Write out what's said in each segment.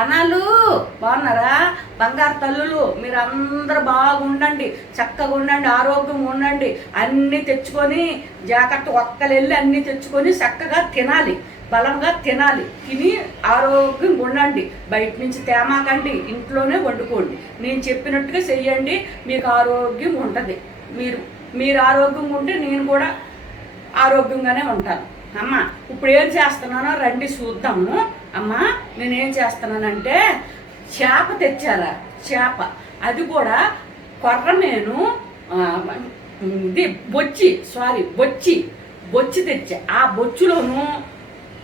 ధనాలు బాగున్నారా? బంగారు తల్లులు మీరందరూ బాగుండండి, చక్కగా ఉండండి, ఆరోగ్యంగా ఉండండి. అన్నీ తెచ్చుకొని జాగ్రత్త ఒక్కలెళ్ళి అన్నీ తెచ్చుకొని చక్కగా తినాలి, బలంగా తినాలి. తిని ఆరోగ్యంగా ఉండండి. బయట నుంచి తేమాకండి, ఇంట్లోనే వండుకోండి. నేను చెప్పినట్టుగా చెయ్యండి, మీకు ఆరోగ్యం ఉంటుంది. మీరు ఆరోగ్యంగా ఉంటే నేను కూడా ఆరోగ్యంగానే ఉంటాను. అమ్మ ఇప్పుడు ఏం చేస్తున్నానో రండి చూద్దాము. అమ్మ నేనేం చేస్తున్నానంటే చేప తెచ్చారా, చేప అది కూడా కొర్రమేను, ఇది బొచ్చి తెచ్చా. ఆ బొచ్చులోను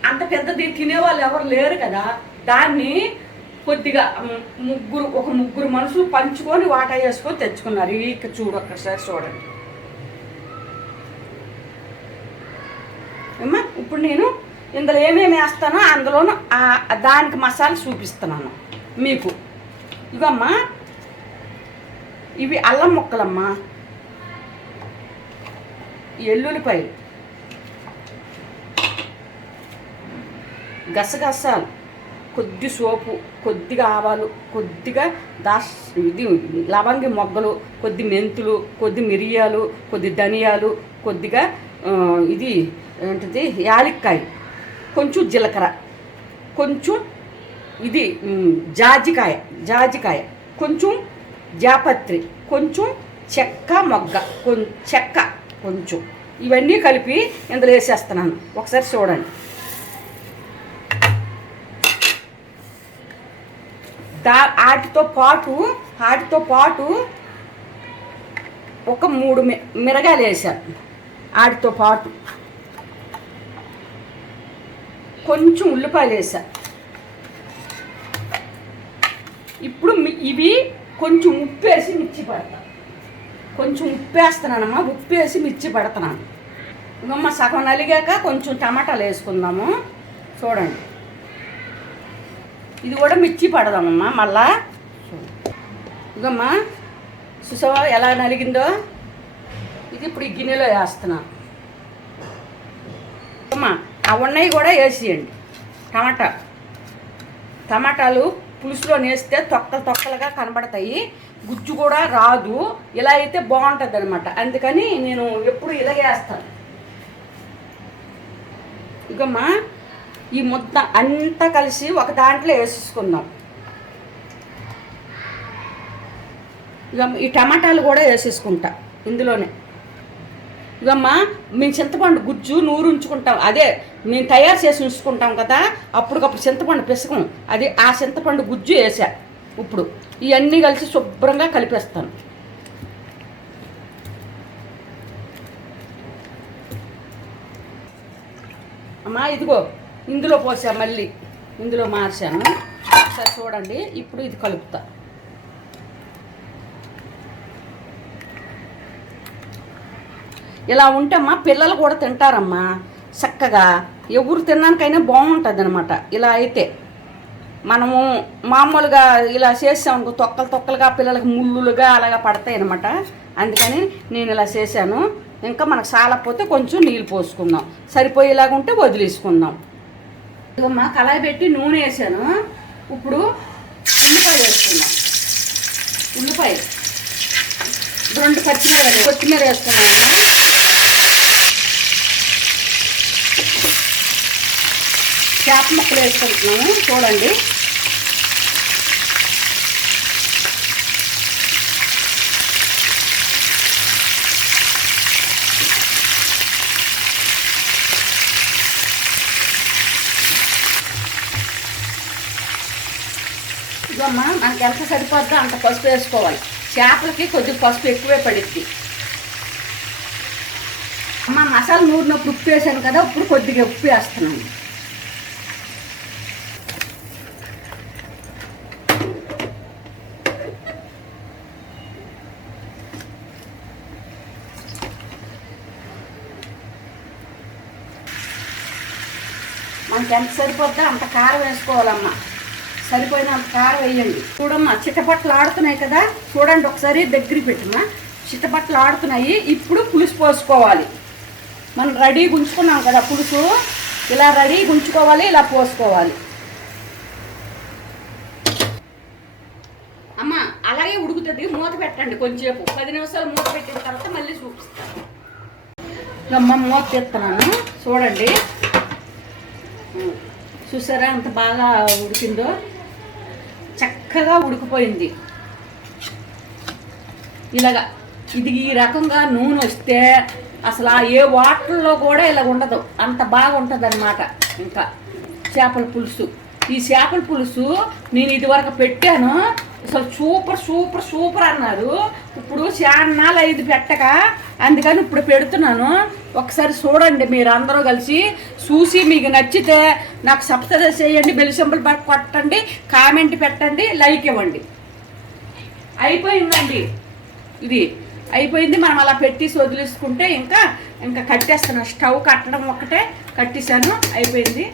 అంత పెద్దది తినేవాళ్ళు ఎవరు లేరు కదా, దాన్ని కొద్దిగా ఒక ముగ్గురు మనుషులు పంచుకొని వాటా వేసుకొని తెచ్చుకున్నారు. ఇక ఒక్కసారి చూడండి అమ్మా. ఇప్పుడు నేను ఇందులో ఏమేమి వేస్తానో అందులోనూ దానికి మసాలా చూపిస్తున్నాను మీకు. ఇవమ్మా ఇవి అల్లం ముక్కలమ్మా, ఎల్లుల్లిపాయలు, గసగసాలు, కొద్ది సోపు, కొద్దిగా ఆవాలు, కొద్దిగా ఇది లవంగి మొగ్గలు, కొద్ది మెంతులు, కొద్ది మిరియాలు, కొద్ది ధనియాలు, కొద్దిగా ఇది ఏంటిది యాలక్కాయ, కొంచెం జీలకర్ర, కొంచెం ఇది జాజికాయ, కొంచెం జాపత్రి, కొంచెం చెక్క మొగ్గ, చెక్క కొంచెం, ఇవన్నీ కలిపి ఇందులో వేసేస్తున్నాను. ఒకసారి చూడండి. వాటితో పాటు ఒక 3 మిరగాయలు వేసాను. వాటితో పాటు కొంచెం ఉల్లిపాయలు వేసా. ఇప్పుడు ఇవి కొంచెం ఉప్పు వేసి మిర్చి పడతా. కొంచెం ఉప్పు వేస్తున్నానమ్మా, ఉప్పు వేసి మిర్చి పడుతున్నాను. ఇంకమ్మ సగం నలిగాక కొంచెం టమాటాలు వేసుకుందాము. చూడండి, ఇది కూడా మిర్చి పడదామమ్మా మళ్ళా. ఇంకమ్మా చూసావా ఎలా నలిగిందో. ఇది ఇప్పుడు ఈ గిన్నెలో వేస్తున్నాను. అమ్మా ఆ ఉన్నాయి కూడా వేసేయండి. టమాటాలు పులుసులో వేస్తే తొక్కలుగా కనబడతాయి, గుజ్జు కూడా రాదు. ఇలా అయితే బాగుంటుంది అనమాట. అందుకని నేను ఎప్పుడు ఇలాగే వేస్తాను. ఇకమ్మా ఈ ముద్ద అంతా కలిసి ఒక దాంట్లో వేసేసుకుందాం. ఇక ఈ టమాటాలు కూడా వేసేసుకుంటా ఇందులోనే. ఇవమ్మా మేము చింతపండు గుజ్జు నూరు ఉంచుకుంటాం, అదే మేము తయారు చేసి ఉంచుకుంటాం కదా, అప్పటికప్పుడు చింతపండు పిసకం, అది ఆ చింతపండు గుజ్జు వేసా. ఇప్పుడు ఇవన్నీ కలిసి శుభ్రంగా కలిపేస్తాను. అమ్మా ఇదిగో ఇందులో పోసా, మళ్ళీ ఇందులో మార్చాను. ఒకసారి చూడండి. ఇప్పుడు ఇది కలుపుతా. ఇలా ఉంటేమ్మా పిల్లలు కూడా తింటారమ్మా చక్కగా. ఎవరు తినడానికైనా బాగుంటుంది అనమాట. ఇలా అయితే మనము మామూలుగా ఇలా చేసామనుకో తొక్కలుగా పిల్లలకి ముళ్ళులుగా అలాగా పడతాయి అనమాట. అందుకని నేను ఇలా చేశాను. ఇంకా మనకు సాలకపోతే కొంచెం నీళ్ళు పోసుకుందాం, సరిపోయేలాగా ఉంటే వదిలేసుకుందాం. ఇదిగమ్మా కళాయి పెట్టి నూనె వేసాను. ఇప్పుడు ఉల్లిపాయ వేసుకుందాం. ఉల్లిపాయ 2 పచ్చిమిరపకాయలు, కొత్తిమీర వేసుకున్నామమ్మా. చేప ముక్కలు వేసుకుంటున్నాము. చూడండి, ఇదమ్మా మనకి ఎంత సరిపోద్దో అంత పసుపు వేసుకోవాలి. చేపలకి కొద్దిగా పసుపు ఎక్కువే పడిద్ది. అమ్మ మసాలా నూరినప్పుడు ఉప్పు వేసాను కదా, ఇప్పుడు కొద్దిగా ఉప్పు వేస్తున్నాను. మనకి ఎంత సరిపోద్దో అంత కారం వేసుకోవాలమ్మా. సరిపోయినంత కారం వేయండి. చూడమ్మా చిట్టపట్లు ఆడుతున్నాయి కదా, చూడండి ఒకసారి దగ్గరికి పెట్టమ్మా. చిట్టపట్లు ఆడుతున్నాయి. ఇప్పుడు పులుసు పోసుకోవాలి. మనం రెడీగా ఉంచుకున్నాం కదా పులుసు, ఇలా రెడీగా ఉంచుకోవాలి, ఇలా పోసుకోవాలి. ఉడుకుతుంది, మూత పెట్టండి కొంచెంసేపు, 10 నిమిషాలు మూత పెట్టిన తర్వాత మళ్ళీ చూపిస్తాను. అమ్మ మూత తీస్తున్నాను చూడండి. చూసారా అంత బాగా ఉడికిందో, చక్కగా ఉడికిపోయింది. ఇలాగా ఇది ఈ రకంగా నూనె వస్తే అసలు ఏ వాటర్లో కూడా ఇలా ఉండదు, అంత బాగుంటుంది అన్నమాట. ఇంకా చేపల పులుసు, ఈ చేపల పులుసు నేను ఇదివరకు పెట్టాను, అసలు సూపర్ సూపర్ సూపర్ అన్నారు. ఇప్పుడు చాన్నాళ్ళు ఇది పెట్టక, అందుకని ఇప్పుడు పెడుతున్నాను. ఒకసారి చూడండి మీరు అందరూ కలిసి, చూసి మీకు నచ్చితే నాకు సబ్స్క్రైబ్ చేయండి, బెల్ సింబల్ కొట్టండి, కామెంట్ పెట్టండి, లైక్ ఇవ్వండి. అయిపోయిందండి, ఇది అయిపోయింది. మనం అలా పెట్టేసి వదిలేసుకుంటే ఇంకా కట్టేస్తాను. స్టవ్ కట్టడం ఒక్కటే కట్టేసాను, అయిపోయింది.